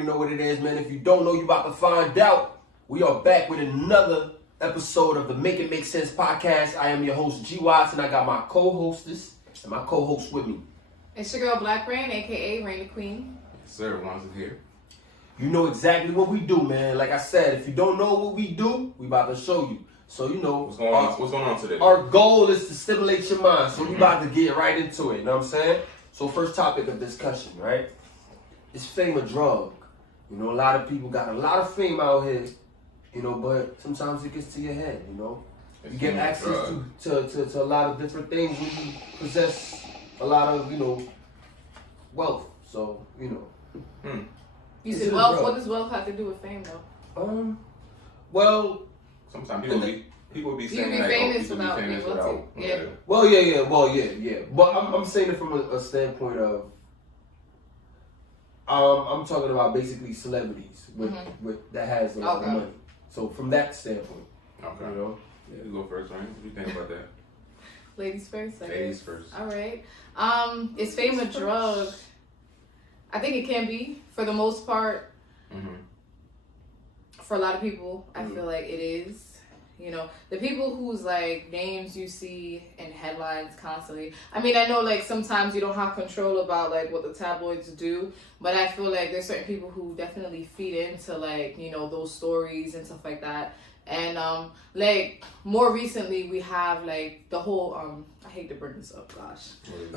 already know what it is, man. If you don't know, you about to find out. We are back with another episode of the Make It Make Sense podcast. I am your host, G. Watts, and I got my co-hostess and my co-host with me. It's your girl, Black Rain, a.k.a. Rain the Queen. Yes, sir. Once here. You know exactly what we do, man. Like I said, if you don't know what we do, we about to show you. So, you know. What's going on today? Our goal is to stimulate your mind. So, we about to get right into it. You know what I'm saying? So, first topic of discussion, right? Is fame a drug? You know, a lot of people got a lot of fame out here, you know, but sometimes it gets to your head, you know. You get access to a lot of different things when you possess a lot of, you know, wealth. So, you know. You said wealth. What does wealth have to do with fame, though? Well, sometimes people be saying you be like, famous people without be famous being without. wealthy. Yeah. Well, yeah. But I'm saying it from a standpoint of, I'm talking about basically celebrities with that has a lot of money. So from that standpoint, okay. You know, yeah, you go first, right? What do you think about that? Ladies first. Ladies first. All right. Is fame a drug? I think it can be for the most part. For a lot of people, I feel like it is. You know, the people whose like names you see in headlines constantly. I mean, I know like sometimes you don't have control about like what the tabloids do, but I feel like there's certain people who definitely feed into like, you know, those stories and stuff like that. And like more recently we have like the whole I hate to bring this up, gosh,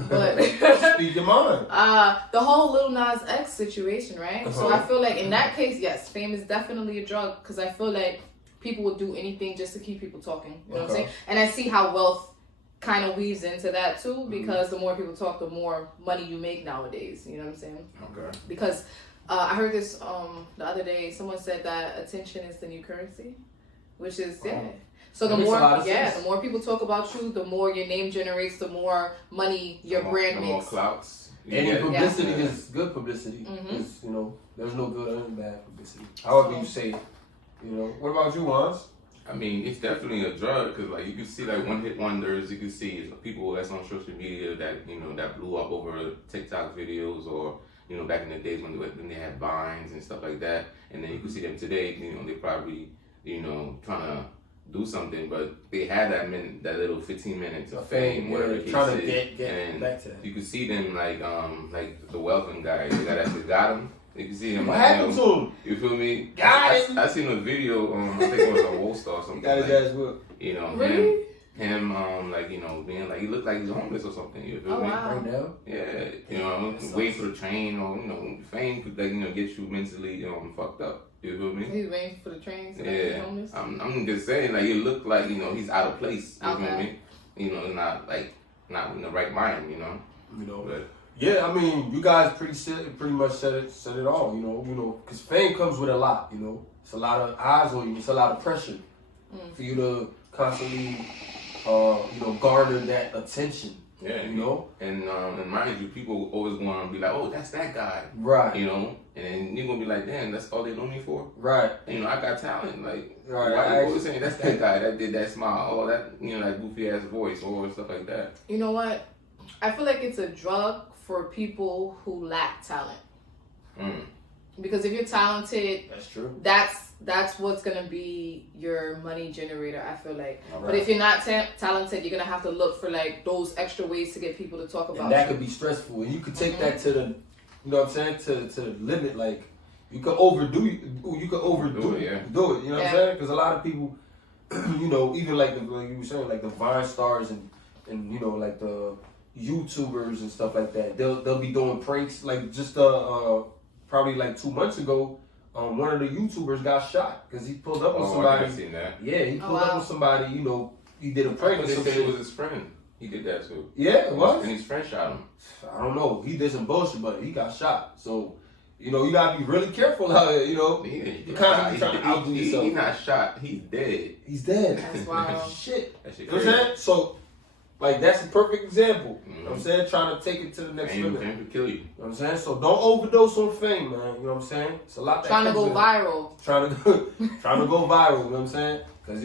but speak your mind. The whole Lil Nas X situation, right? So I feel like in that case, yes, fame is definitely a drug because I feel like people will do anything just to keep people talking. You know what I'm saying? And I see how wealth kind of weaves into that too, because the more people talk, the more money you make nowadays. You know what I'm saying? Okay. Because I heard this the other day. Someone said that attention is the new currency, which is So the more people talk about you, the more your name generates, the more money your brand makes. The more clouts. Any publicity is good publicity. It's, you know, there's no good or bad publicity. However you say it. You know, what about you, Wans? I mean, it's definitely a drug because, like, you can see like one-hit wonders. You can see people that's on social media that that blew up over TikTok videos or back in the days when they had Vines and stuff like that. And then you can see them today. They probably trying to do something, but they had that little 15 minutes of fame, whatever the case trying to is. get back to that. You can see them like the Welcome guy. The guy that got him. You can see him. What happened to him? You feel me? Got him. I seen a video. I think it was a Wolstar or something. Got his ass whooped. Really? Him being like he looked like he's homeless or something. You feel me? Wow. Right now? Yeah. Waiting for the train or fame could get you mentally fucked up. You feel me? He's waiting for the train to be homeless. I'm just saying like you look like he's out of place. You feel me? Not in the right mind. But, yeah, I mean, you guys pretty much said it all, you know, because fame comes with a lot, It's a lot of eyes on you. It's a lot of pressure for you to constantly, garner that attention. Yeah, and mind you, people always want to be like, oh, that's that guy, right? And then you're gonna be like, damn, that's all they know me for, right? I got talent, like, right. Why you always saying that's that guy that did that smile, or that that goofy ass voice, or stuff like that? You know what? I feel like it's a drug for people who lack talent. Because if you're talented, that's true. That's what's gonna be your money generator. I feel like. Right. But if you're not talented, you're gonna have to look for like those extra ways to get people to talk about. And that could be stressful. And you could take that to the, you know what I'm saying, to the limit. Like you could overdo it. You could overdo it. Do it. You know what I'm saying? Because a lot of people, even like you were saying, like the Vine stars and like the YouTubers and stuff like that. They'll be doing pranks. Like just probably like 2 months ago, one of the YouTubers got shot because he pulled up on somebody. I seen that. Yeah, he pulled up on somebody. He did a prank. But they said it was his friend. He did that too. Yeah, it was. And his friend shot him. I don't know. He did some bullshit, but he got shot. So you gotta be really careful how you kind of trying to outdo yourself. He's not shot. He's dead. He's dead. That's wild. Shit. That shit You know what I'm saying? So. Like, that's a perfect example. Mm-hmm. You know what I'm saying? Trying to take it to the next level. Fame could kill you. You know what I'm saying? So don't overdose on fame, man. You know what I'm saying? It's a lot that trying to go viral. Trying to go viral, you know what I'm saying? Because,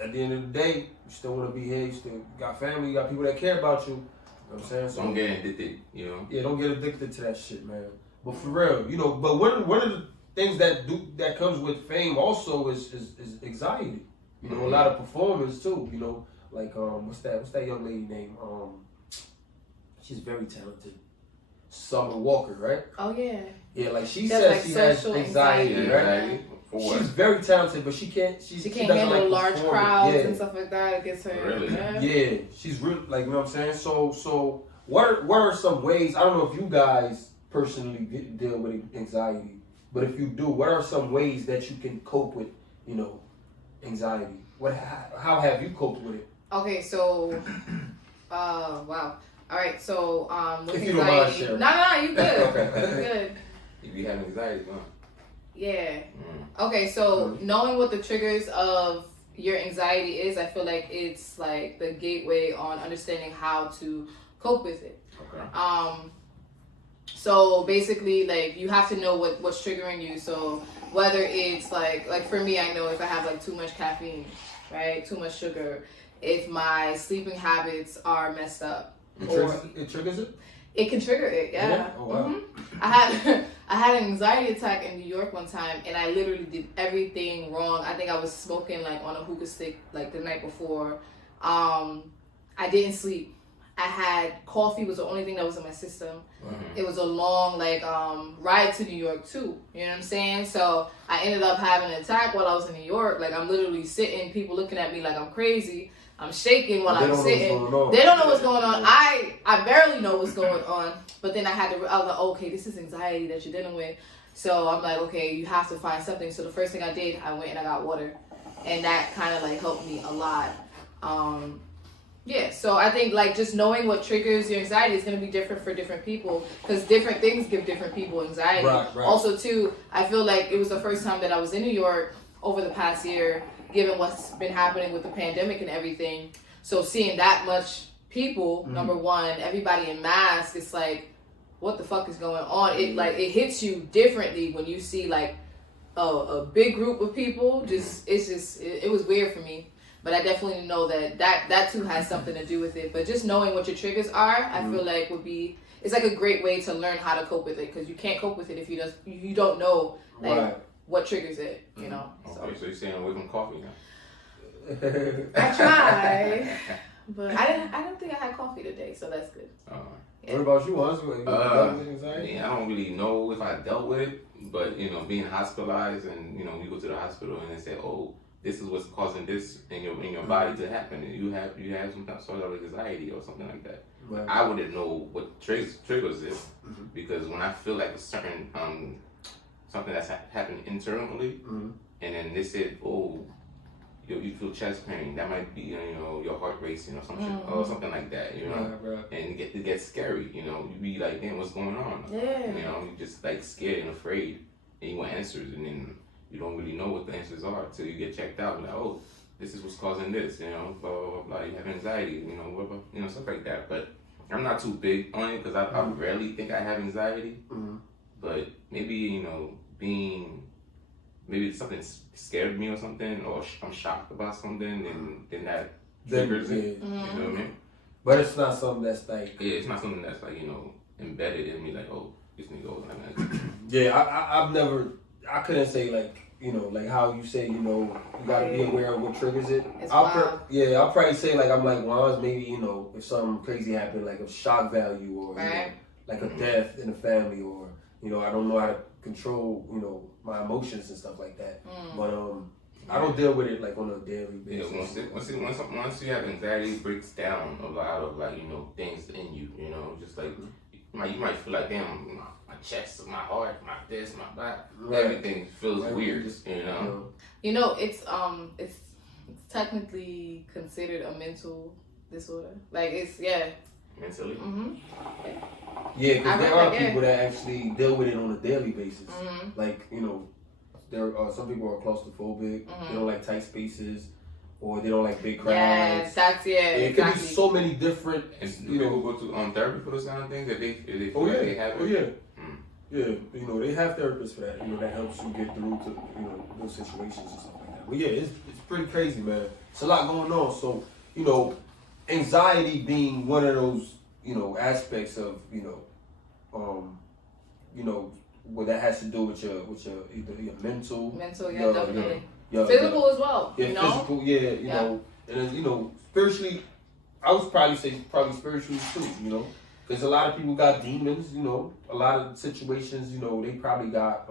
at the end of the day, you still want to be here. You still got family. You got people that care about you. You know what I'm saying? So don't get addicted, Yeah, don't get addicted to that shit, man. But for real, you know, but one of the things that comes with fame also is anxiety. You know, a lot of performers too. You know, like what's that young lady name? She's very talented. Summer Walker, right? Oh yeah. Yeah, like she says like she has anxiety, right? She's very talented, but she can't handle like large crowds and stuff like that. It gets her. Really? Yeah, she's really like, you know what I'm saying. So what are some ways? I don't know if you guys personally deal with anxiety, but if you do, what are some ways that you can cope with, you know, anxiety? How have you coped with it? Okay, so, wow. All right, so with if anxiety. You don't mind sharing. No, you good. Okay. You good. If you have anxiety, huh? Yeah. Okay, so knowing what the triggers of your anxiety is, I feel like it's like the gateway on understanding how to cope with it. Okay. So basically, like, you have to know what's triggering you. So whether it's like for me, I know if I have like too much caffeine, right, too much sugar, if my sleeping habits are messed up. It triggers it? It can trigger it, yeah. Oh, wow. I had an anxiety attack in New York one time, and I literally did everything wrong. I think I was smoking like on a hookah stick like the night before. I didn't sleep. I had coffee was the only thing that was in my system. It was a long ride to New York too. You know what I'm saying? So I ended up having an attack while I was in New York. Like, I'm literally sitting, people looking at me like I'm crazy. I'm shaking while I'm sitting. They don't know what's going on. I barely know what's going on. But then I was like, okay, this is anxiety that you're dealing with. So I'm like, okay, you have to find something. So the first thing I did, I went and I got water. And that kind of like helped me a lot. Yeah, so I think like just knowing what triggers your anxiety is going to be different for different people, because different things give different people anxiety. Right. Also, too, I feel like it was the first time that I was in New York over the past year, given what's been happening with the pandemic and everything. So seeing that much people, number one, everybody in masks, it's like, what the fuck is going on? It hits you differently when you see like a big group of people. It was weird for me. But I definitely know that too has something to do with it. But just knowing what your triggers are, I feel like it's like a great way to learn how to cope with it, because you can't cope with it if you don't know what triggers it, you know. Okay, so you're saying away from coffee now? I try, but I didn't think I had coffee today, so that's good. What about you, Hans? I don't really know if I dealt with it, but you know, being hospitalized and you know, you go to the hospital and they say, oh, this is what's causing this in your body to happen, and you have some sort of anxiety or something like that. Right. I wouldn't know what triggers it, because when I feel like a certain something that's happened internally, and then they said, oh, you feel chest pain, that might be your heart racing or something or something like that, you know, right. And it gets scary, you know, you be like, damn, what's going on? Yeah. You know, you just like scared and afraid, and you want answers, and then you don't really know what the answers are until you get checked out. Like, oh, this is what's causing this, you know, blah, blah, blah, blah. You have anxiety, you know, blah, blah, you know, stuff like that. But I'm not too big on it, because I rarely think I have anxiety. But maybe, you know, maybe something scared me or something, or I'm shocked about something, and then that triggers it. You know what I mean? But it's not something that's like... Yeah, it's not something that's like, you know, embedded in me, like, oh, this nigga goes like that. Yeah, I couldn't say like, you know, like how you say, you know, you gotta be aware of what triggers it. I'll probably say like, I'm like, well, maybe, you know, if something crazy happened, like a shock value, or you know, like a death in the family, or, you know, I don't know how to control, you know, my emotions and stuff like that. But I don't deal with it like on a daily basis. Yeah, once you have anxiety, it breaks down a lot of like, you know, things in you, you know, just like you might feel like, damn, my chest, my heart, my this, my back, everything feels weird, you know. You know, it's technically considered a mental disorder. Like, it's mentally. Yeah, because there are people that actually deal with it on a daily basis. Like, you know, there are some people are claustrophobic. They don't like tight spaces, or they don't like big crowds. It could be so many different. And people go to therapy for those kind of things, that they feel like they have it. Yeah, you know, they have therapists for that. You know, that helps you get through to, you know, those situations and stuff like that. But yeah, it's pretty crazy, man. It's a lot going on. So, you know, anxiety being one of those, you know, aspects of, you know, you know, what that has to do with your either your mental, definitely, physical as well. Yeah, physical, you know, and then, you know, spiritually, I would probably say spiritually too, you know, because a lot of people got demons, you know, a lot of situations, you know, they probably got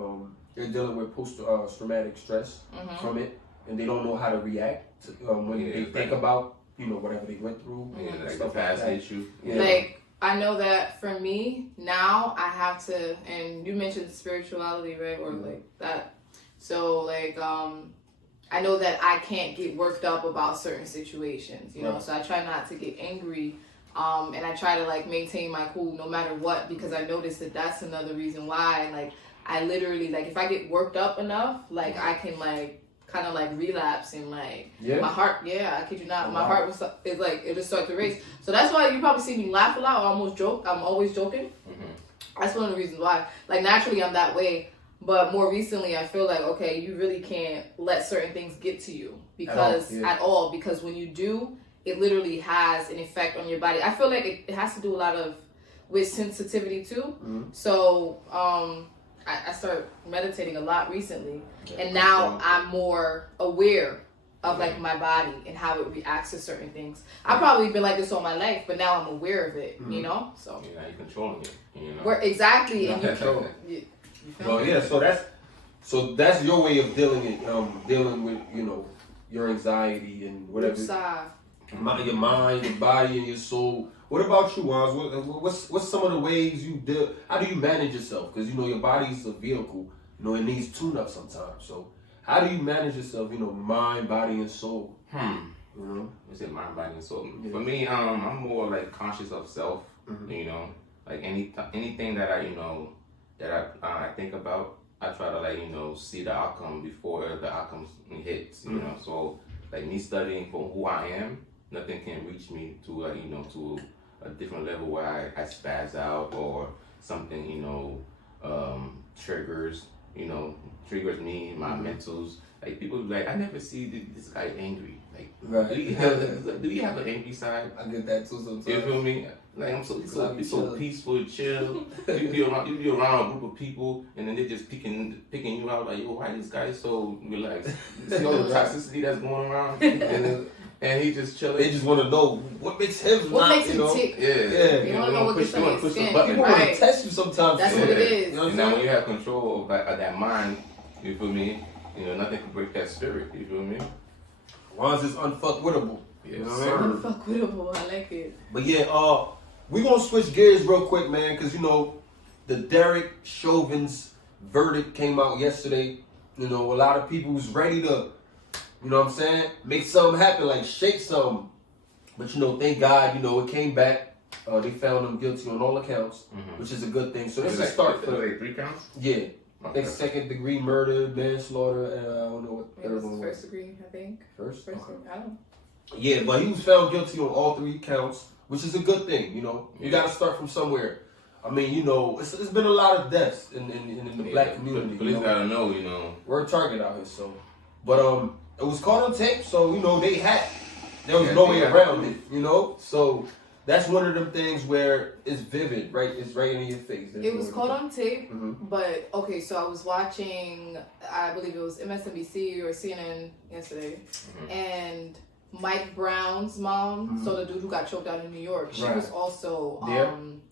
they're dealing with post-traumatic stress from it, and they don't know how to react to, when they think about, you know, whatever they went through, like the past issue. Like, I know that for me now, I have to, and you mentioned spirituality, right, or like that. So like, I know that I can't get worked up about certain situations, you know. So I try not to get angry, and I try to like maintain my cool no matter what, because I noticed that that's another reason why, like, I literally, like, if I get worked up enough, like, I can like kind of like relapse and like my heart, I kid you not, my heart was it's like it'll start to race. So that's why you probably see me laugh a lot or almost joke. I'm always joking. That's one of the reasons why. Like, naturally I'm that way, but more recently I feel like, okay, you really can't let certain things get to you because because when you do, it literally has an effect on your body. I feel like it has to do a lot with sensitivity too. So I started meditating a lot recently, and now I'm more aware of like my body and how it reacts to certain things. I've probably been like this all my life, but now I'm aware of it, you know? So now you're controlling it, you know? Exactly, and you so that's your way of dealing with, you know, your anxiety and whatever. Your mind, your body, and your soul. What about you, Waz? What's some of the ways you deal? How do you manage yourself? Because, you know, your body's a vehicle. You know, it needs tune-up sometimes. So how do you manage yourself? You know, mind, body, and soul. You know, is it mind, body, and soul? For me, I'm more like conscious of self. You know, like anything that I think about, I try to, like, you know, see the outcome before the outcome hits. You know, so like me studying for who I am, nothing can reach me to, like, you know, to a different level where I spaz out or something, you know, triggers me, my mentals. Like, people be like, I never see this guy angry. Like, do you have an angry side? I get that too sometimes. You feel me? Like, I'm so peaceful, chill. you be around a group of people, and then they just picking you out. Like, yo, why this guy so relaxed? You see all the toxicity that's going around? And he just chilling. They just want to know what makes him tick. You want to know what gets on his skin. People want to test you sometimes. That's what it is. You know, and now when you have control of that mind, you feel me? You know, nothing can break that spirit. You feel me? Once it's unfuckwittable. Yes, you know sir. Unfuckwittable. I like it. But yeah, we gonna switch gears real quick, man, because, you know, the Derek Chauvin's verdict came out yesterday. You know, a lot of people was ready to, you know what I'm saying, make something happen, like shake something. But, you know, thank God, you know, it came back. They found him guilty on all accounts, which is a good thing. So this is a start for 3 counts. Yeah. I think 2nd-degree murder, manslaughter, and I don't know what third one was. 1st degree, I think. First degree, I don't know. Yeah, but he was found guilty on all 3 counts, which is a good thing, you know. You got to start from somewhere. I mean, you know, it's been a lot of deaths in the black community. Police gotta know, you know. We're a target out here, so. But it was caught on tape, so, you know, there was no way around it, you know. So that's one of them things where it's vivid, right? It's right in your face. It was caught on tape, but okay, so I was watching, I believe it was MSNBC or CNN yesterday, and Mike Brown's mom, so the dude who got choked out in New York, she was also,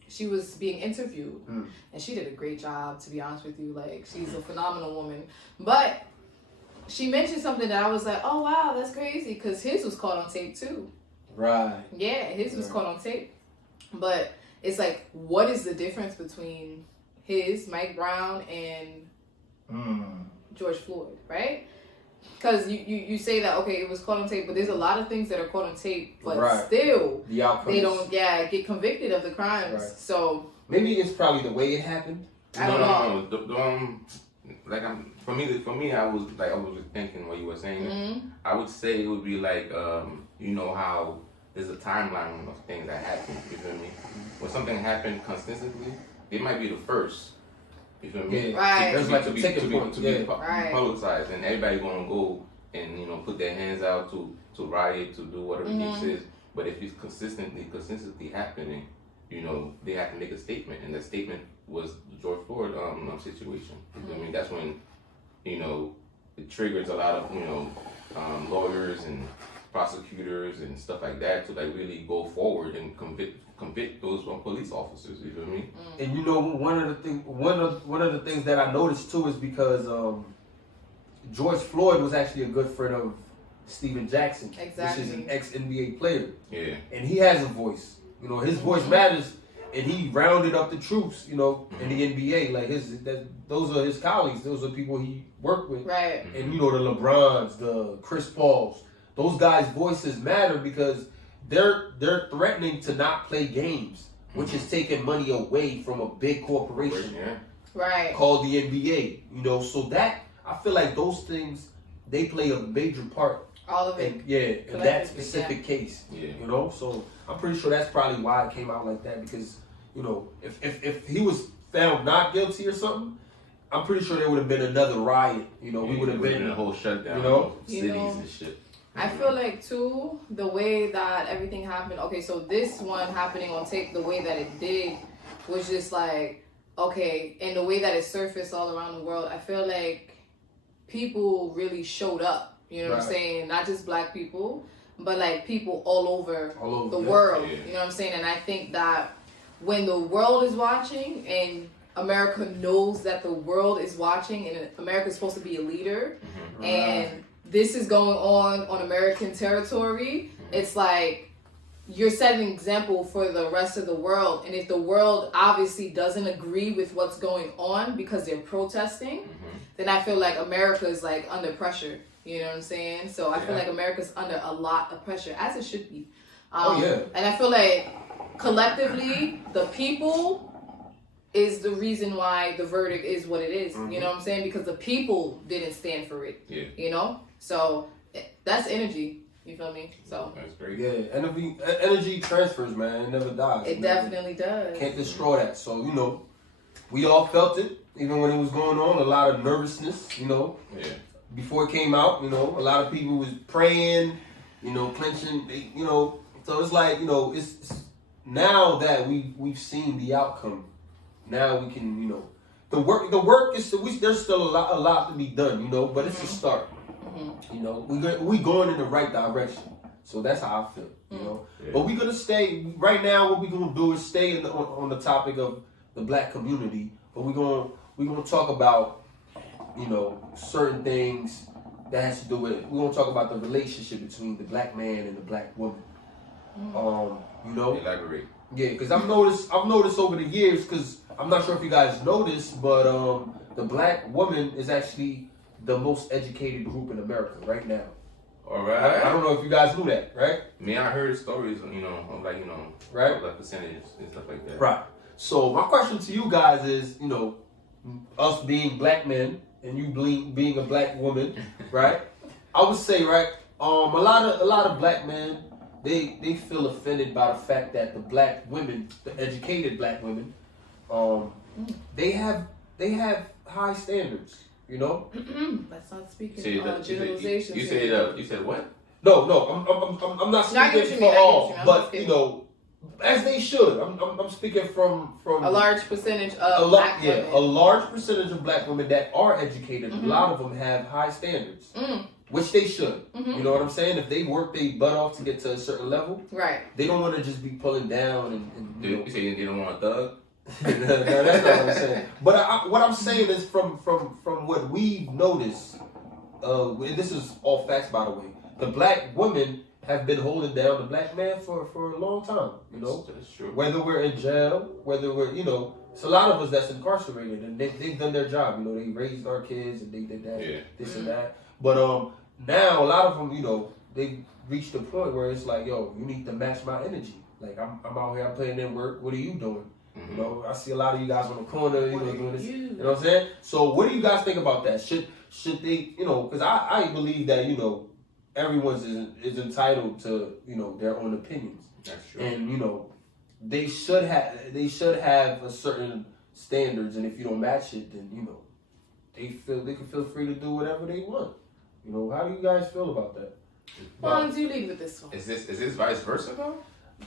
she was being interviewed, and she did a great job, to be honest with you. Like, she's a phenomenal woman, but she mentioned something that I was like, oh wow, that's crazy, because his was caught on tape too. Right. Yeah, his was caught on tape. But it's like, what is the difference between Mike Brown, and George Floyd, right? Because you say that, okay, it was caught on tape, but there's a lot of things that are caught on tape, but still, they don't get convicted of the crimes. Right. So maybe it's probably the way it happened. I don't know. For me, I was thinking what you were saying. I would say it would be like, you know how there's a timeline of things that happen. You feel me? When something happened consistently, it might be the first. You feel me? Yeah. Right. There's like to be publicized, and everybody gonna go and, you know, put their hands out to riot, to do whatever this is. But if it's consistently happening, you know, they had to make a statement, and that statement was the George Floyd situation. I mean, that's when, you know, it triggers a lot of, you know, lawyers and prosecutors and stuff like that to like really go forward and convict those police officers. You feel me? And you know, one of the things that I noticed too is because George Floyd was actually a good friend of Steven Jackson, which is an ex-NBA player. Yeah. And he has a voice. You know, his voice matters, and he rounded up the troops, you know, in the NBA. Like those are his colleagues. Those are people he worked with. Right. And you know, the LeBrons, the Chris Pauls, those guys' voices matter because they're threatening to not play games, which is taking money away from a big corporation called the NBA. You know, so that I feel like those things, they play a major part. All of it. In that specific case. Yeah. You know, so I'm pretty sure that's probably why it came out like that, because, you know, if he was found not guilty or something, I'm pretty sure there would have been another riot. You know, we would have been a whole shutdown. You know, cities and shit. I feel like too, the way that everything happened. Okay, so this one happening on tape, the way that it did was just like, okay, and the way that it surfaced all around the world, I feel like people really showed up. You know what I'm saying? Not just black people, but like people all over the world. Yeah. You know what I'm saying? And I think that when the world is watching and America knows that the world is watching and America is supposed to be a leader, and this is going on American territory, it's like you're setting an example for the rest of the world. And if the world obviously doesn't agree with what's going on because they're protesting, then I feel like America is like under pressure. You know what I'm saying? So I feel like America's under a lot of pressure, as it should be. And I feel like collectively, the people is the reason why the verdict is what it is. You know what I'm saying? Because the people didn't stand for it. Yeah. You know? So that's energy. You feel me? So that's great. Yeah, energy transfers, man. It never dies. It definitely does. Can't destroy that. So, you know, we all felt it, even when it was going on. A lot of nervousness, you know. Yeah. Before it came out, you know, a lot of people was praying, you know, clenching, you know. So it's like, you know, it's now that we've seen the outcome. Now we can, you know, the work is there's still a lot to be done, you know, but it's a start. You know, we going in the right direction. So that's how I feel, you know. Yeah. But we're gonna stay right now. What we're gonna do is stay on the topic of the black community, but we're gonna talk about, you know, certain things that has to do with, we're gonna talk about the relationship between the black man and the black woman. You know, elaborate. Yeah, because I've noticed over the years, because I'm not sure if you guys noticed, but the black woman is actually the most educated group in America right now. All right. I don't know if you guys knew that, right? I mean, I heard stories, you know, of like, you know, right, like percentages and stuff like that. Right. So my question to you guys is, you know, us being black men and you being a black woman, right? I would say, right, a lot of black men, they feel offended by the fact that the black women, the educated black women, they have high standards, you know. Let's not speak in generalizations. You said what? No, I'm not speaking for all, but you know, as they should. I'm speaking from a large percentage of black women. A large percentage of black women that are educated. A lot of them have high standards, which they should. You know what I'm saying? If they work their butt off to get to a certain level, right? They don't want to just be pulling down and you say they don't want a thug. No, that's not what I'm saying. But what I'm saying is from what we've noticed. And this is all facts, by the way. The black women have been holding down the black man for a long time, you know. That's true. Whether we're in jail, whether we're, you know, it's a lot of us that's incarcerated, and they've done their job. You know, they raised our kids and they did that, this and that. But now a lot of them, you know, they reached the point where it's like, yo, you need to match my energy. Like I'm out here, I'm putting in work. What are you doing? You know, I see a lot of you guys on the corner, you know, doing this. You know what I'm saying? So what do you guys think about that? Should they, you know, because I believe that, you know, everyone's is entitled to, you know, their own opinions. That's true. And, you know, they should have a certain standards, and if you don't match it, then, you know, they can feel free to do whatever they want. You know, how do you guys feel about that? Why don't you lead with this one? Is this vice versa though?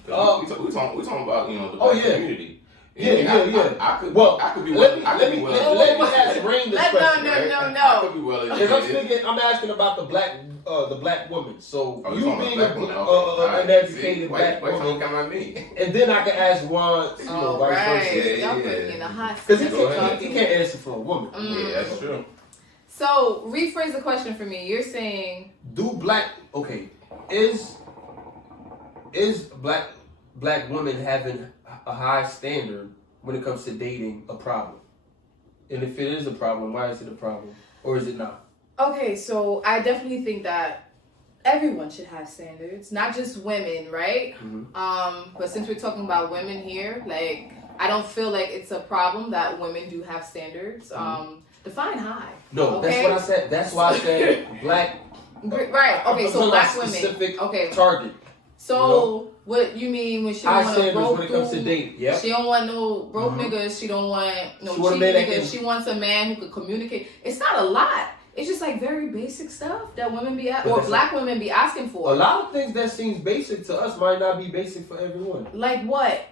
We talking about, you know, the black community. Yeah. I could be let me ask Rain this question. No. I could be well educated. I'm asking about the black woman. So you being an educated black woman, come at me. and then I can ask Juan, you know, vice versa. Y'all put me in a hot Because he can't answer for a woman. Yeah, that's true. So rephrase the question for me. You're saying, is black women having a high standard when it comes to dating a problem? And if it is a problem, why is it a problem? Or is it not? Okay, so I definitely think that everyone should have standards, not just women, right? Mm-hmm. But since we're talking about women here, like, I don't feel like it's a problem that women do have standards. Define high. No, okay? That's what I said. That's why I said black. Right. Okay, so black women. Specific okay. target. So, you know? What you mean when she don't want a broke when it comes to dating? Yep. She don't want no broke niggas. She don't want no cheap niggas. She wants a man who could communicate. It's not a lot. It's just like very basic stuff that women be or black women be asking for. A lot of things that seems basic to us might not be basic for everyone. Like what?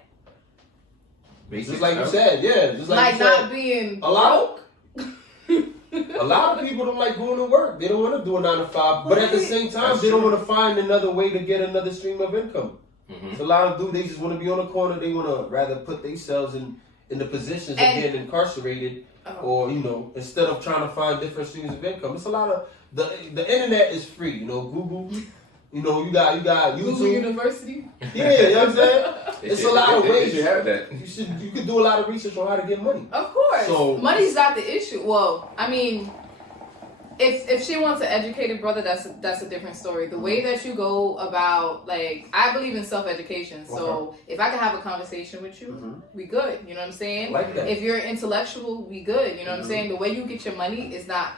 Basic just like stuff. You said, yeah. Just like you not said, being broke. A lot of people don't like going to work. They don't want to do a 9 to 5. But at the same time, they don't want to find another way to get another stream of income. So a lot of dudes, they just want to be on the corner. They want to rather put themselves in the positions of getting incarcerated, or you know, instead of trying to find different streams of income. It's a lot of the internet is free. You know, Google. You know, you got YouTube. Google University. Yeah, you know what I'm saying. It's a lot of ways. You have that. You could do a lot of research on how to get money. Of course. So money's not the issue. Well, I mean. If she wants an educated brother, that's a different story. The way that you go about, like, I believe in self-education. So if I can have a conversation with you, we good. You know what I'm saying? Like that. If you're intellectual, we good. You know what I'm saying? The way you get your money is not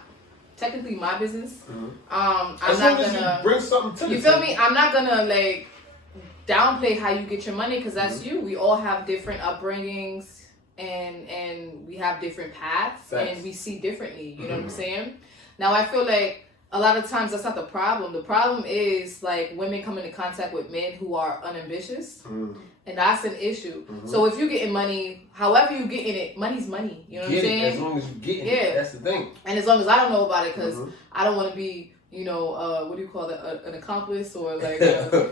technically my business. I'm as not long gonna as you bring something to you feel me? I'm not gonna like downplay how you get your money because that's you. We all have different upbringings and we have different paths and we see differently. You know what I'm saying? Now, I feel like a lot of times that's not the problem. The problem is like women come into contact with men who are unambitious, and that's an issue. So if you're getting money, however you getting it, money's money. You know what I'm saying? As long as you getting it, that's the thing. And as long as I don't know about it, because I don't want to be, you know, what do you call it, an accomplice or like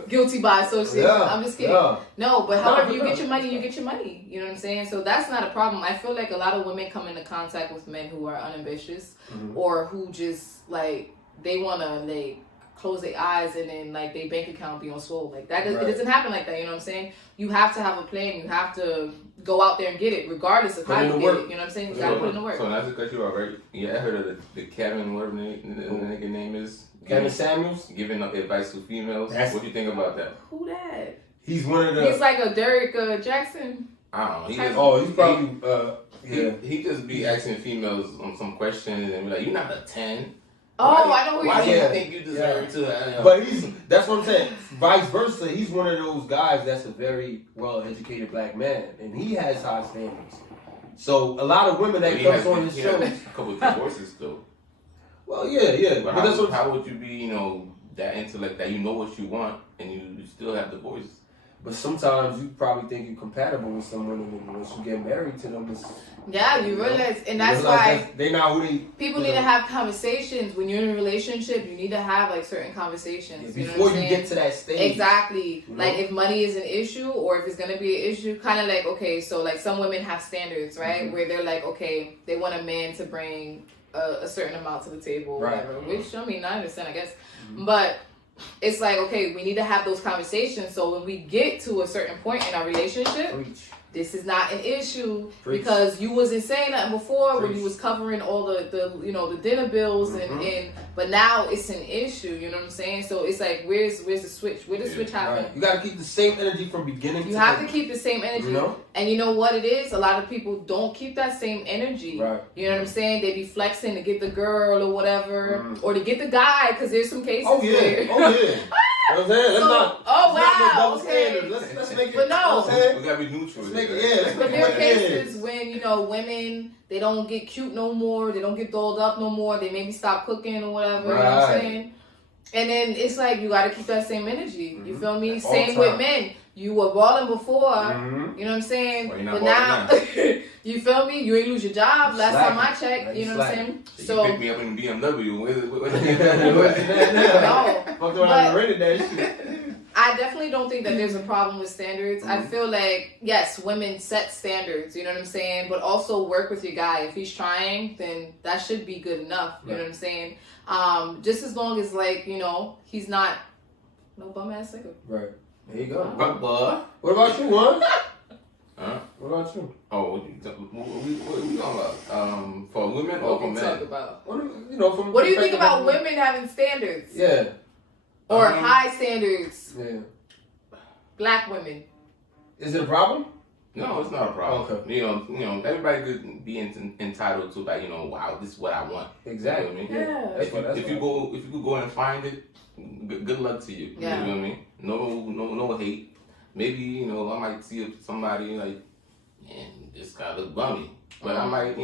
guilty by association. I'm just kidding. No, but however you get your money, you get your money. You know what I'm saying? So that's not a problem. I feel like a lot of women come into contact with men who are unambitious or who just like they want to like close their eyes and then like their bank account be on swole. Like that, it doesn't happen like that. You know what I'm saying? You have to have a plan. You have to go out there and get it, regardless of how you get it. You know what I'm saying? You gotta put in the work. So not to cut you off, right? Yeah, I heard of the Kevin, whatever the nigga name is. Kevin Samuels? Giving up advice to females. What do you think about that? Who that? He's one of the... He's like a Derek Jackson. I don't know. He's probably... He just be asking females on some questions and be like, you're not a 10. I know why do you think you deserve to? But that's what I'm saying. Vice versa, he's one of those guys that's a very well-educated black man, and he has high standards. So a lot of women that comes on his show... a couple of divorces, though. Well, yeah. But how would you be, you know, that intellect that you know what you want and you still have divorces? But sometimes you probably think you're compatible with someone, and once you get married to them, you realize, and that's why they not who they. People need to have conversations when you're in a relationship. You need to have like certain conversations before you get to that stage. Exactly. You know? Like if money is an issue, or if it's gonna be an issue, kind of like so like some women have standards, right? Where they're like, okay, they want a man to bring a certain amount to the table, whatever. Which I mean, I understand, I guess, but. It's like, okay, we need to have those conversations so when we get to a certain point in our relationship, this is not an issue because you wasn't saying nothing before when you was covering all the you know, the dinner bills and but now it's an issue, you know what I'm saying? So it's like, where's the switch? Where does the switch happen? You got to keep the same energy from beginning You have to keep the same energy. You know? And you know what it is? A lot of people don't keep that same energy. Right. You know what I'm saying? They be flexing to get the girl or whatever or to get the guy because there's some cases where... You know what I'm saying? Let's make it. But no, we gotta be neutral. But there are cases when, you know, women, they don't get cute no more, they don't get dolled up no more, they maybe stop cooking or whatever. You know what I'm saying? And then it's like you gotta keep that same energy. You feel me? Same with men. you were balling before, you know what I'm saying? Well, but now, you feel me? You ain't lose your job. Last time I checked, you know what I'm saying? So you picked me up in the BMW. Where's the No. Fucked around and rented that shit. I definitely don't think that there's a problem with standards. I feel like, yes, women set standards, you know what I'm saying? But also work with your guy. If he's trying, then that should be good enough, you know what I'm saying? Just as long as, like, you know, he's not no bum-ass nigga. Right. There you go. What about you, Juan? Huh? What about you? Oh, what are we talking about? For women or for men? Talk about? What do you think about women having standards? Yeah. Or high standards? Yeah. Black women. Is it a problem? No, it's not a problem. Okay. You know, everybody could be entitled to, like, wow, this is what I want. Exactly. You know what I mean? Yeah. If you could go and find it, good luck to you. Yeah. You know what I mean? No hate. Maybe, I might see somebody like, man, this guy look bummy. But I might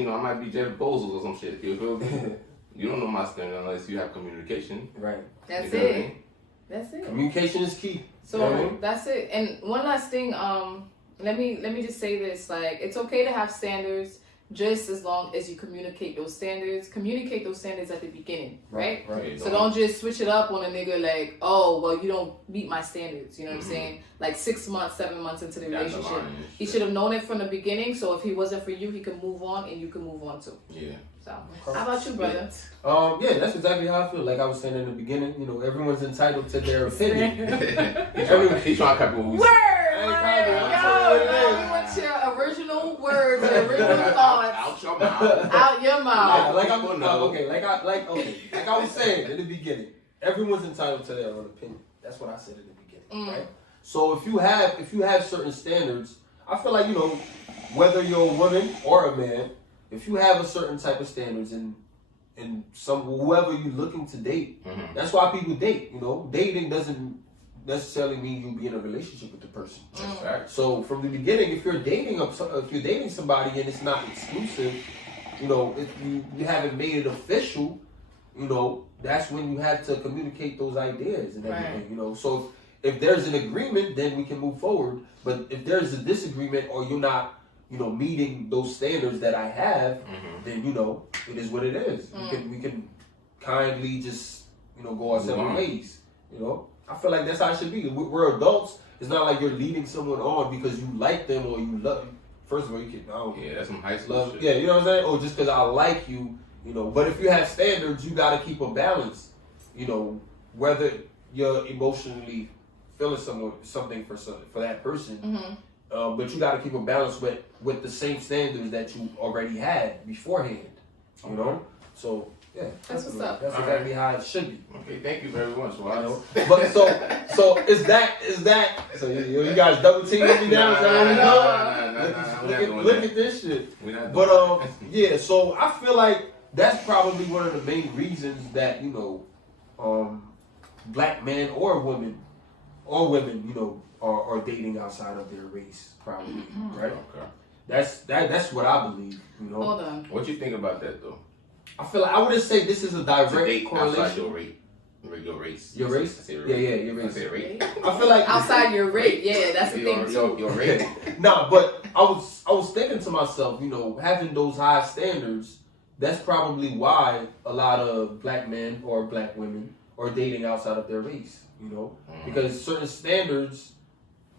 be Jeff Bezos or some shit. You feel me? You don't know my standard unless you have communication. Right. That's you know it. what I mean? That's it. Communication is key. So that's it. And one last thing, let me just say this, like, it's okay to have standards just as long as you communicate those standards. Communicate those standards at the beginning, right? Right. So don't just switch it up on a nigga like, oh, well, you don't meet my standards. You know what I'm saying? Like 6 months, 7 months into the relationship. He should have known it from the beginning. So if he wasn't for you, he could move on and you can move on too. Yeah. So how about you, brother? Yeah, that's exactly how I feel. Like I was saying in the beginning, everyone's entitled to their opinion. He's trying to copy what we Word! Yo, we want your original words, your original thoughts. Out your mouth. Out your mouth. Like I was saying in the beginning, everyone's entitled to their own opinion. That's what I said in the beginning, right? So if you have certain standards, I feel like whether you're a woman or a man, if you have a certain type of standards and whoever you're looking to date, that's why people date. Dating doesn't necessarily mean you'll be in a relationship with the person. So from the beginning, if you're dating somebody and it's not exclusive, if you haven't made it official, that's when you have to communicate those ideas and everything. So if there's an agreement, then we can move forward. But if there's a disagreement or you're not meeting those standards that I have, then it is what it is. We can kindly just go our separate ways. I feel like that's how it should be. We're adults. It's not like you're leading someone on because you like them or you love them. First of all, you can. Yeah, that's some high school shit. Yeah, you know what I'm saying? Or just because I like you, But if you have standards, you got to keep a balance. Whether you're emotionally feeling something for that person. But you got to keep a balance with the same standards that you already had beforehand. So yeah, that's what's up. That's exactly how it should be. Okay, thank you very much. Well, but so is that? So you guys double teaming me now? Look at this shit. But yeah. So I feel like that's probably one of the main reasons that black men or women, are dating outside of their race, probably, right? Okay. That's what I believe. Hold on. What you think about that though? I feel like I wouldn't say this is a direct correlation. Outside your race. Your race? Yeah, your race. I say rate. I feel like outside your rate. Yeah, that's the thing too. Your rate. Nah, but I was thinking to myself, having those high standards, that's probably why a lot of black men or black women are dating outside of their race. Because certain standards,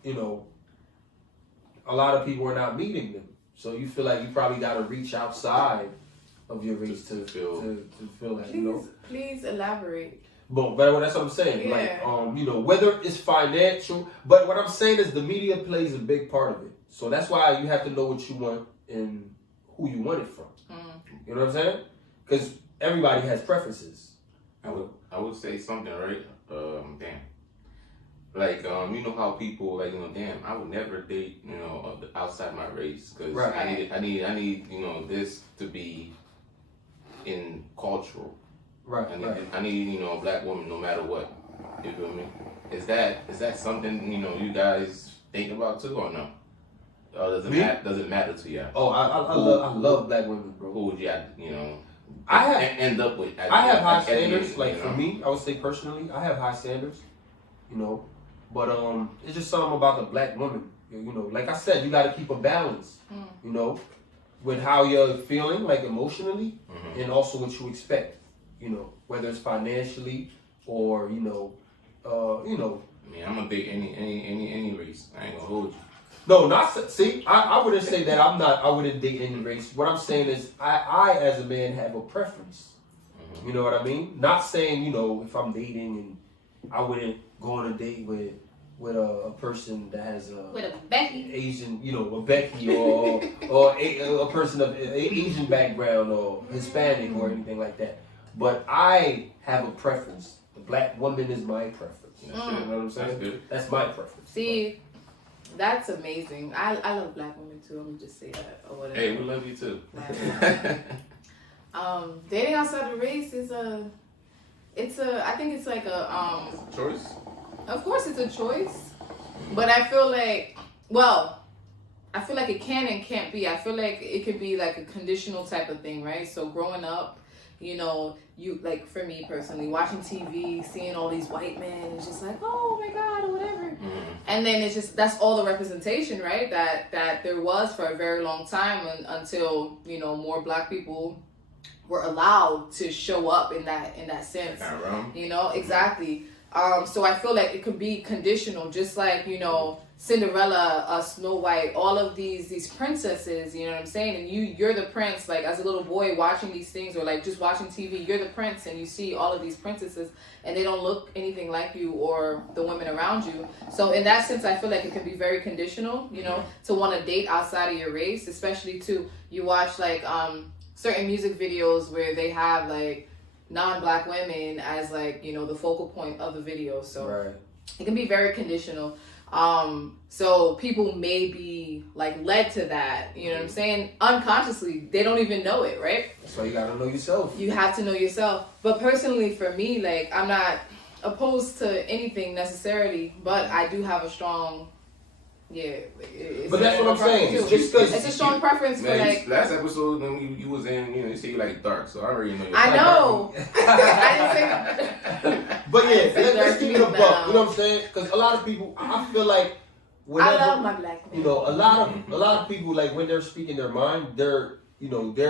a lot of people are not meeting them. So you feel like you probably got to reach outside of your race to feel that. Please elaborate. But that's what I'm saying. Yeah. Like, whether it's financial, but what I'm saying is the media plays a big part of it. So that's why you have to know what you want and who you want it from. You know what I'm saying? Because everybody has preferences. I would say something, right? Damn. Like, how people, like, damn, I would never date, outside my race. Because I need, this to be in cultural. Right. I need, a black woman no matter what. You feel me? Is that something, you guys think about too or no? Or does it matter to you? Oh, I love black women, bro. Who would you, I have end up with? I have high standards. Like for me, I would say personally, I have high standards. But it's just something about the black woman. You know, like I said, you got to keep a balance. You know, with how you're feeling, like emotionally, and also what you expect. You know, whether it's financially or you know. I mean, I'm gonna date any race. I ain't gonna hold you. No, not see. I wouldn't say that I'm not. I wouldn't date any race. What I'm saying is, I as a man have a preference. You know what I mean? Not saying if I'm dating and I wouldn't go on a date with a person that has with a Becky Asian, a Becky or a person of Asian background or Hispanic or anything like that. But I have a preference. The black woman is my preference. You know what I'm saying? That's my preference. See, that's amazing. I love black women too. Let me just say that or whatever. Hey, we love you too. Dating outside the race is I think it's like a choice. Of course, it's a choice, but I feel like it can and can't be. I feel like it could be like a conditional type of thing, right? So growing up, you like for me personally, watching TV, seeing all these white men, it's just like, oh my God, or whatever. And then it's just that's all the representation, right? That there was for a very long time until more black people were allowed to show up in that sense. Exactly. So I feel like it could be conditional, just like Cinderella, Snow White, all of these princesses, you know what I'm saying? And you're the prince, like as a little boy watching these things or like just watching TV, you're the prince and you see all of these princesses and they don't look anything like you or the women around you. So in that sense, I feel like it can be very conditional, to want to date outside of your race, especially too, you watch like certain music videos where they have like non-black women as like, the focal point of the video. So it can be very conditional. So people may be like led to that, you know what I'm saying? Unconsciously, they don't even know it, right? So you gotta know yourself. You have to know yourself. But personally, for me, like I'm not opposed to anything necessarily, but I do have a strong, but that's what I'm saying. It's just because it's a strong preference for like. Last episode, when you was in, you say you like dark, so I already know. I know. I didn't say. But let's keep it a buck. You know what I'm saying? Because a lot of people, I feel like. Whenever, I love my black men. A lot of people, like when they're speaking their mind, they're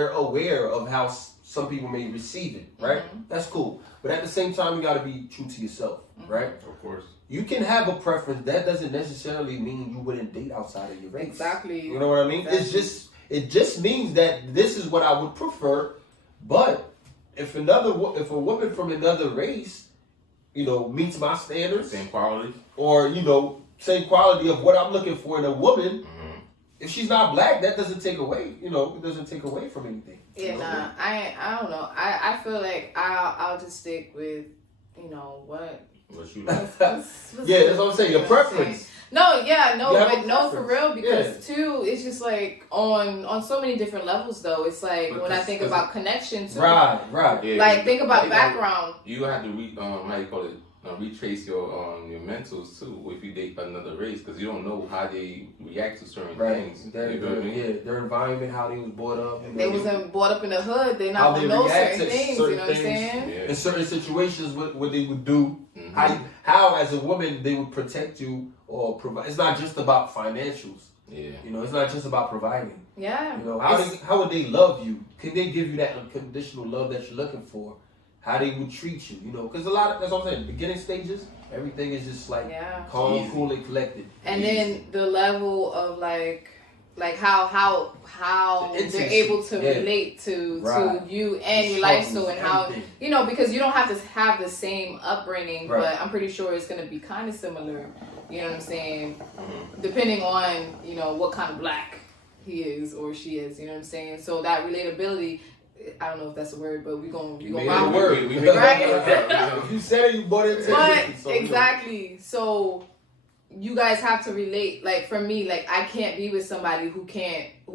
aware of how some people may receive it, right? That's cool. But at the same time, you got to be true to yourself, right? Of course. You can have a preference. That doesn't necessarily mean you wouldn't date outside of your race. Exactly. You know what I mean? Exactly. It just means that this is what I would prefer. But if a woman from another race, meets my standards, same quality, or same quality of what I'm looking for in a woman, if she's not black, that doesn't take away. It doesn't take away from anything. Yeah, I don't know. I feel like I'll just stick with what. What you like? That's what I'm saying. Your preference. For real, because too, it's just like on so many different levels though. It's like when I think about connection too. Right. Yeah, like think about background. You have to retrace your mentals too if you date another race, because you don't know how they react to certain things. Their environment, how they was brought up. They wasn't brought up in the hood. They not gonna know certain things. You know what I'm saying? Yeah. In certain situations, what they would do, how as a woman they would protect you or provide. It's not just about financials. Yeah. It's not just about providing. Yeah. How would they love you? Can they give you that unconditional love that you're looking for? How they would treat you, because that's what I'm saying. Beginning stages, everything is just like calm, cool, and collected. And then the level of like how they're able to relate to you and your lifestyle and how because you don't have to have the same upbringing, but I'm pretty sure it's gonna be kind of similar. You know what I'm saying? Depending on what kind of black he is or she is. You know what I'm saying? So that relatability. I don't know if that's a word, but we gonna round word. Right? If you said it, you bought it. But exactly. So you guys have to relate. Like for me, like I can't be with somebody who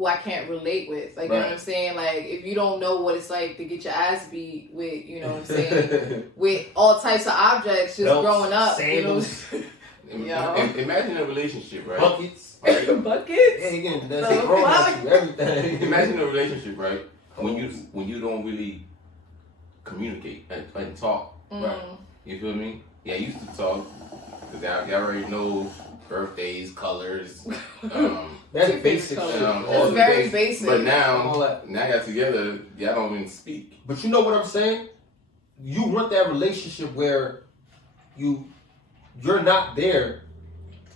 I can't relate with. Like you know what I'm saying? Like if you don't know what it's like to get your ass beat with, you know what I'm saying, with all types of objects just growing up. Sandals. Imagine a relationship, right? Buckets. Buckets. Yeah, again, that's everything. Imagine a relationship, right? When you don't really communicate and talk, right? You feel me? Yeah, I used to talk because y'all already know birthdays, colors. That's basic. That's very basic. But now y'all together, y'all don't even speak. But you know what I'm saying? You want that relationship where you're not there.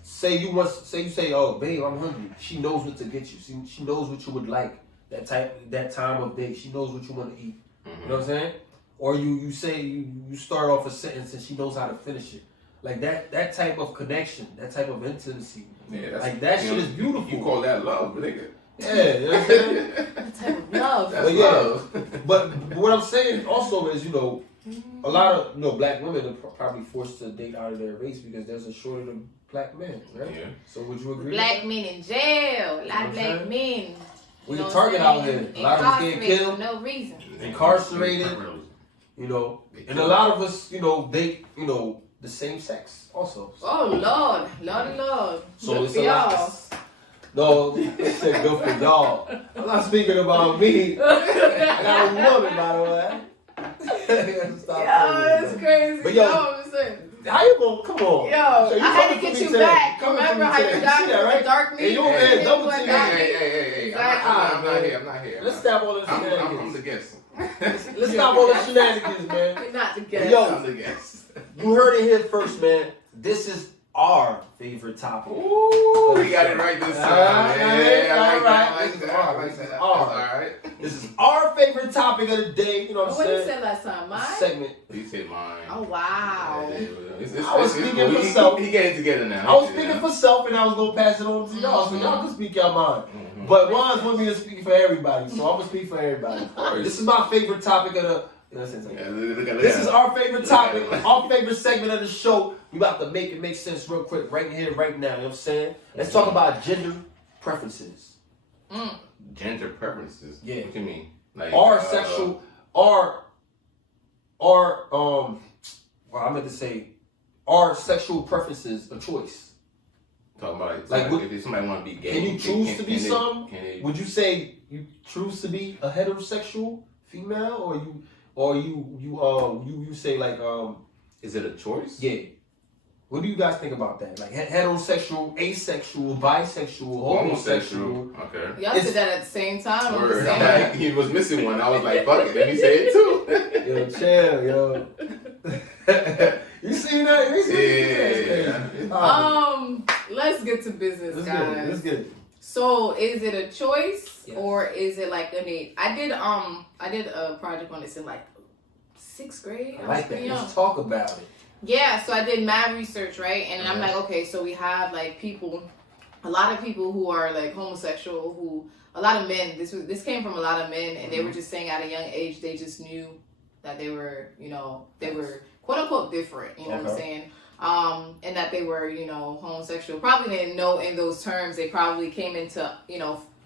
Say you say, oh babe, I'm hungry. She knows what to get you. She knows what you would like that time of day. She knows what you want to eat. You know what I'm saying? Or you say you start off a sentence and she knows how to finish it. Like that type of connection, that type of intimacy. Yeah, like that shit is beautiful. You call that love, nigga. Yeah, you know what I'm saying? That type of love. That's love. But what I'm saying also is, a lot of black women are probably forced to date out of their race because there's a shortage of black men, right? Yeah. So would you agree? Black men in jail. A lot of black men. We get target out here. A lot of us getting killed. For no reason. Incarcerated. And a lot of us, date, the same sex also. So. Oh Lord. So good it's for a y'all. lot. No, it said good for y'all. I'm not speaking about me. I got a woman, by the way. That's crazy. But yo, how you gonna come on? Yo, so I had to get you back. Remember how you dark me? Hey, you hey, double team. Hey. I'm not here. Let's stop all the shenanigans. I'm the guest. Let's stop all the shenanigans, man. You're not the guest. Yo, I'm the guest. You heard it here first, man. This is our favorite topic. Ooh, we got it right this time. I like that. All right. This is our favorite topic of the day. You know what I'm saying? What you said last time? Mine? Segment. You said mine. Oh, wow. I was speaking for self. He getting together now. I was speaking for self, and I was going to pass it on to y'all. So y'all can speak your mind. But Juan's want me to speak for everybody. So I'm going to speak for everybody. This is my favorite topic of the... This is our favorite topic, our favorite segment of the show. We about to make it make sense real quick, right here, right now. You know what I'm saying? Let's talk about gender preferences. Gender preferences? Yeah. What do you mean? Like our sexual, I meant to say, our sexual preferences a choice. Talking about like if somebody want to be gay. Can you choose to be some? Would you say you choose to be a heterosexual female, or you say like is it a choice? Yeah. What do you guys think about that? Like heterosexual, asexual, bisexual, homosexual. Okay. Y'all said that at the same time. Like, he was missing one. I was like, fuck it. Let me say it too. Yo, chill, yo. You seen that? Let's get to business, guys. Let's get it. So, is it a choice or is it like a need? I did a project on this in like 6th grade. I like that. Let's talk about it. Yeah, so I did mad research, right? And I'm like, okay, so we have like a lot of people who are like homosexual, a lot of men, this came from a lot of men, and they were just saying at a young age, they just knew that they were, they were quote unquote different, you know what I'm saying? And that they were, homosexual. Probably didn't know in those terms. They probably came into,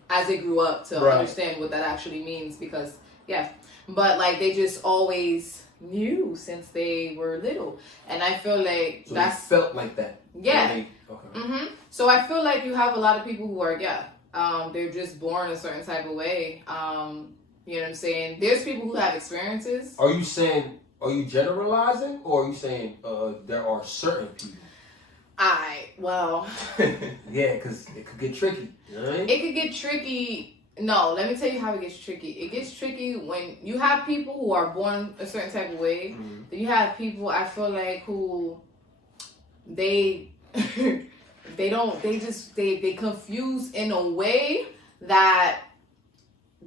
as they grew up to understand what that actually means because, but like they just always knew since they were little. And I feel like so that's felt like that. Yeah. So I feel like you have a lot of people who are, they're just born a certain type of way. You know what I'm saying? There's people who have experiences. Are you generalizing, or are you saying there are certain people? Yeah, because it could get tricky. Right? It could get tricky. No, let me tell you how it gets tricky. It gets tricky when you have people who are born a certain type of way. Then you have people, I feel like, who they confuse in a way that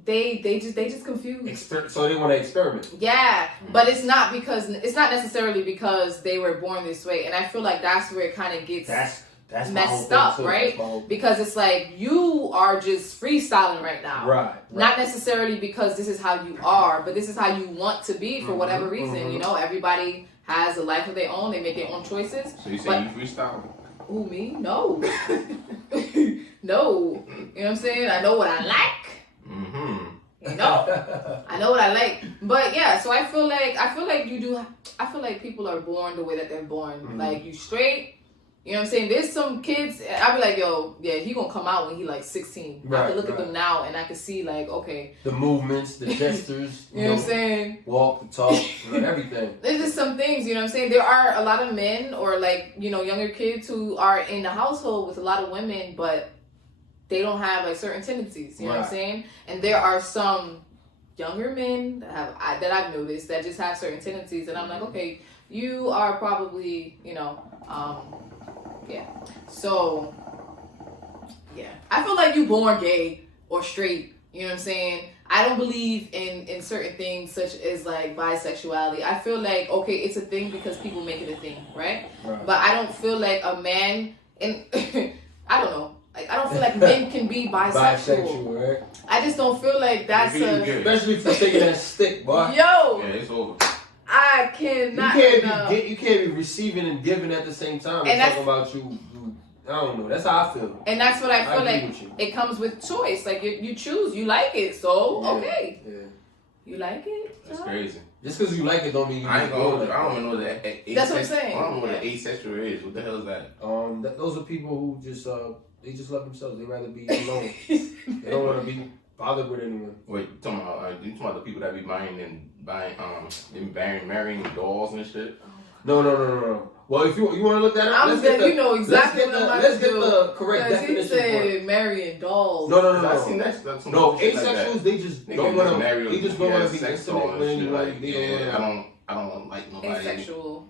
they just confuse. So they want to experiment. Yeah, but it's not necessarily because they were born this way, and I feel like that's where it kind of gets that's messed up, right? Because it's like you are just freestyling right now, right? Not necessarily because this is how you are, but this is how you want to be for whatever reason. Everybody has a life of their own; they make their own choices. So you say you freestyle? Who, me? No, no. You know what I'm saying? I know what I like. I know what I like, but yeah. So I feel like people are born the way that they're born. Like you straight. You know what I'm saying? There's some kids, I'll be like, yo, yeah, he gonna come out when he like 16. I can look at them now and I can see like, okay. The movements, the gestures. You know what I'm saying? Walk, the talk, everything. There's just some things, you know what I'm saying? There are a lot of men or like, you know, younger kids who are in the household with a lot of women, but they don't have like certain tendencies, you know what I'm saying? And there are some younger men that I've noticed that just have certain tendencies, and I'm like, okay, you are probably, you know, yeah. So, yeah. I feel like you born gay or straight, you know what I'm saying? I don't believe in certain things such as like bisexuality. I feel like, okay, it's a thing because people make it a thing, right? But I don't feel like a man, and I don't know. Like, I don't feel like men can be bisexual. Right? I just don't feel like that's especially if you're taking that stick, boy. Yo. Yeah, it's over. I cannot. You can't be receiving and giving at the same time. And talking about you. I don't know. That's how I feel. And that's what I feel like. It comes with choice. Like you choose. You like it, so okay. Yeah. You like it. That's crazy. Just because you like it don't mean you. I don't even know that. That's what I'm saying. I don't know what an asexual is. What the hell is that? Those are people who just they just love themselves. They rather be alone. They don't want to be bothered with anyone. Wait, you talking about the people that be marrying dolls and shit? No. Well, if you want to look that up, you know exactly what I'm about to do. Let's get the correct definition. He said marrying dolls. No. I seen that's no, asexuals, they just don't want to. They just don't want to be intimate with anybody. I don't like nobody. Asexual.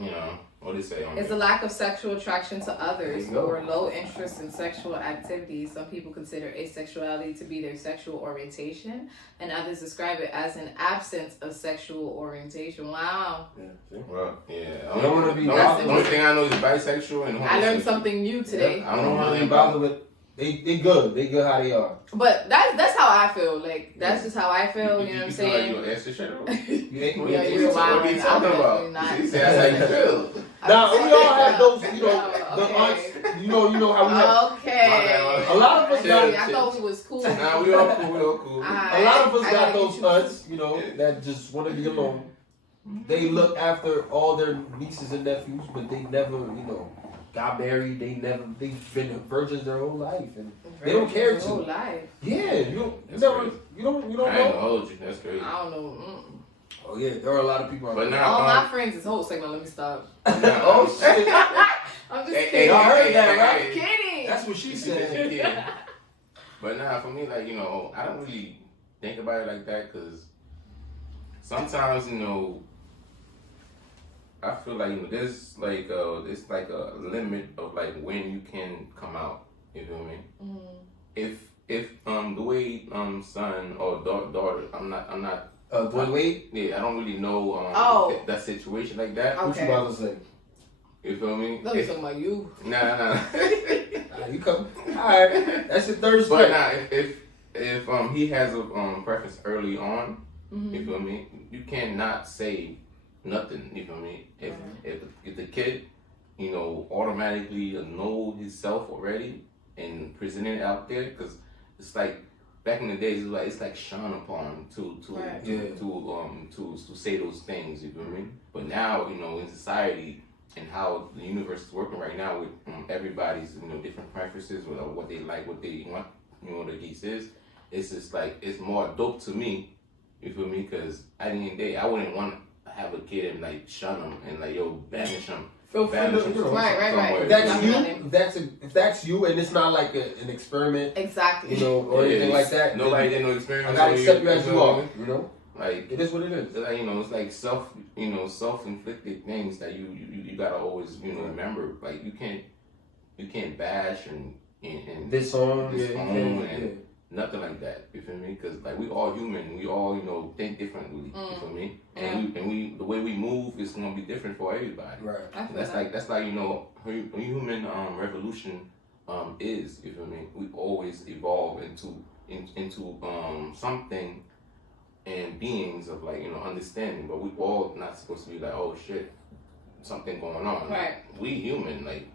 You know. What do you say on it's a lack of sexual attraction to others or low interest in sexual activities. Some people consider asexuality to be their sexual orientation, and others describe it as an absence of sexual orientation. Wow. Yeah. Well, yeah. I don't want to be. The only thing I know is bisexual and homosexual. I learned something new today. Yeah, I don't want to be bothered with. They good. They good how they are. But that's how I feel. Like that's just how I feel. You know what I'm saying? You ask the shit out. Yeah, you're wild. What are you talking about? She said that's how you feel. Now we all have those. You know the aunts. You know how we have. Okay. A lot of us got. I thought we was cool. Nah, we all cool. A lot of us got those aunts. You know that just want to be alone. They look after all their nieces and nephews, but they never, got married. They've been virgins their whole life, and they don't care to. Whole life. Yeah, you don't know. I ain't gonna hold you. That's crazy. I don't know. Oh yeah, there are a lot of people. But now all my friends is whole. Like, let me stop. Oh shit! I'm just kidding. I heard that, right? I'm kidding. That's what she said. But now, for me, like I don't really think about it like that because sometimes I feel like there's like it's like a limit of like when you can come out. You feel me? Mm-hmm. If the way son or daughter, I'm not. Wait. Yeah, I don't really know that situation like that. Okay. What you about to say? You feel me? Let me talk about you. Nah. You come. All right, that's your third step. But now, if he has a preference early on, you feel me? You cannot say nothing. You feel me? If the kid, automatically know himself already and presenting it out there, because it's like back in the days, it's like shunned upon to say those things. You feel me? But now, in society and how the universe is working right now with everybody's different preferences, what they like, what they want, what the geese is. It's just like it's more dope to me. You feel me? Because at the end of the day, I wouldn't want to have a kid and like shun him and like banish him. Right. If that's you, if that's you, and it's not like an experiment, exactly, or anything like that. Nobody did no experiment. I gotta accept you as you are. Like it is what it is. Like, it's like self-inflicted things that you gotta always remember. Like you can't bash and disown and nothing like that. You feel me? Because like we all human, we all think differently. You feel me? And we the way we move is gonna be different for everybody. Right. And that's like human revolution is. You feel me? We always evolve into something and beings of like understanding, but we all not supposed to be like, oh shit, something going on. Right. We human, like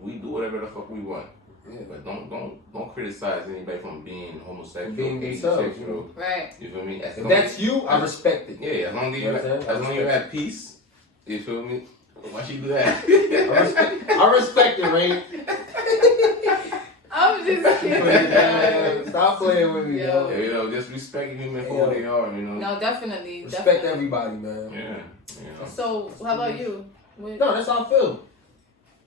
we do whatever the fuck we want. Yeah. But don't criticize anybody from being homosexual, being themselves. Right. You feel me? If that's you, I respect it. Yeah, as long as you have peace. You feel me? Why she do that? I respect it, Ray. I'm just kidding. Stop playing with me, yo. Yeah, you know, just respect human for what they are, you know. No, definitely. Respect everybody, man. Yeah. You know. So, how about you? No, that's how I feel.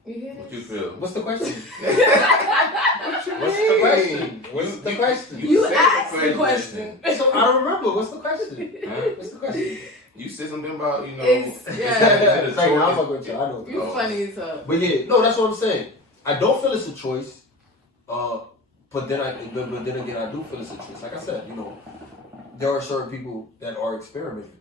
You hear What this? you feel? What's the question? What's the question? What's the question? You asked the question. So I don't remember. What's the question? Huh? What's the question? You said something about, you know. Yeah. It's like, I'm fuck with you. I know. You funny as hell. But yeah, no, that's what I'm saying. I don't feel it's a choice. But then again, I do feel it's a choice. Like I said, you know, there are certain people that are experimenting.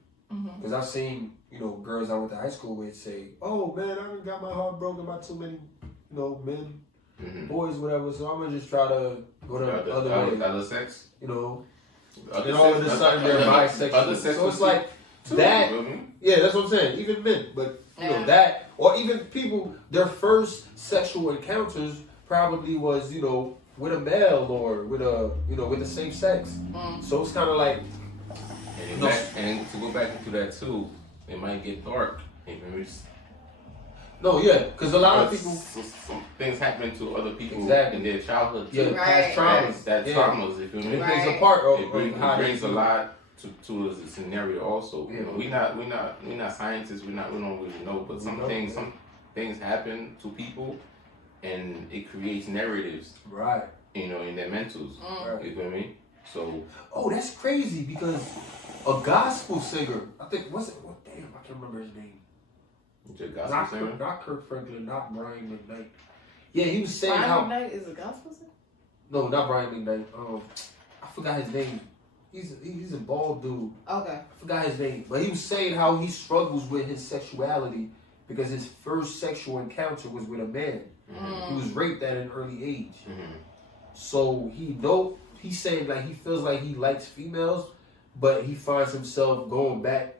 Because I've seen, you know, girls I went to high school with say, "Oh man, I done got my heart broken by too many, you know, men, boys, whatever. So I'm gonna just try to go the other way, other sex, you know." Other and all of a sudden they're bisexual. So it's like that. Yeah, that's what I'm saying. Even men, but you know that, or even people, their first sexual encounters probably was, you know, with a male or with a, you know, with the same sex. So it's kind of like. And to go back into that too, it might get dark. No, yeah, because a lot of people, some things happen to other people in their childhood. Yeah, right. Traumas. Traumas. If you know, it plays a part of it brings a lot to the scenario also. You know, we're not scientists. We don't really know, but some things happen to people, and it creates narratives. Right. You know, in their mentals. Right. You feel me? So. Oh, that's crazy because a gospel singer, I think, I can't remember his name. A gospel singer? Not Kirk Franklin, not Brian McKnight. Yeah, he was saying Brian McKnight is a gospel singer? No, not Brian McKnight. I forgot his name. He's a bald dude. Okay. I forgot his name. But he was saying how he struggles with his sexuality because his first sexual encounter was with a man. He was raped at an early age. So he's saying like he feels like he likes females, but he finds himself going back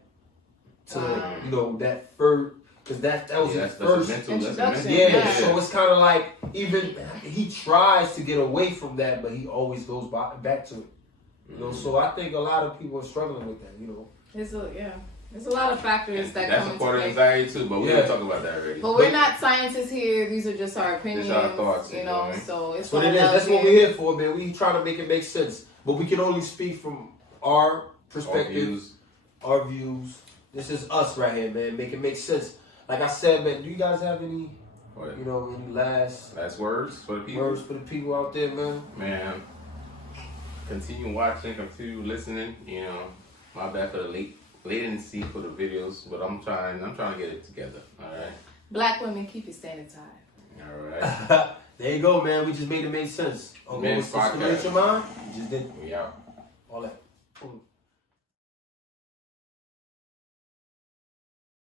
to you know that first, because that was his first introduction. Yeah, so it's kind of like even he tries to get away from that, but he always goes back to it. You know, so I think a lot of people are struggling with that. You know, there's a lot of factors that come into play. That's a part of anxiety too, but we're gonna talk about that already. But we're not scientists here. These are just our opinions. Just our thoughts, you know. So it's what it is. That's what we're here for, man. We try to make it make sense, but we can only speak from our perspective, our views. This is us right here, man. Make it make sense. Like I said, man. Do you guys have any, you know, any last words for the people? Words for the people out there, man. Man, continue watching, continue listening. You know, my bad for the latency for the videos, but I'm trying to get it together. All right. Black women, keep your standards high. All right. There you go, man. We just made it make sense. What's stimulating your mind? We just did. We out. All that.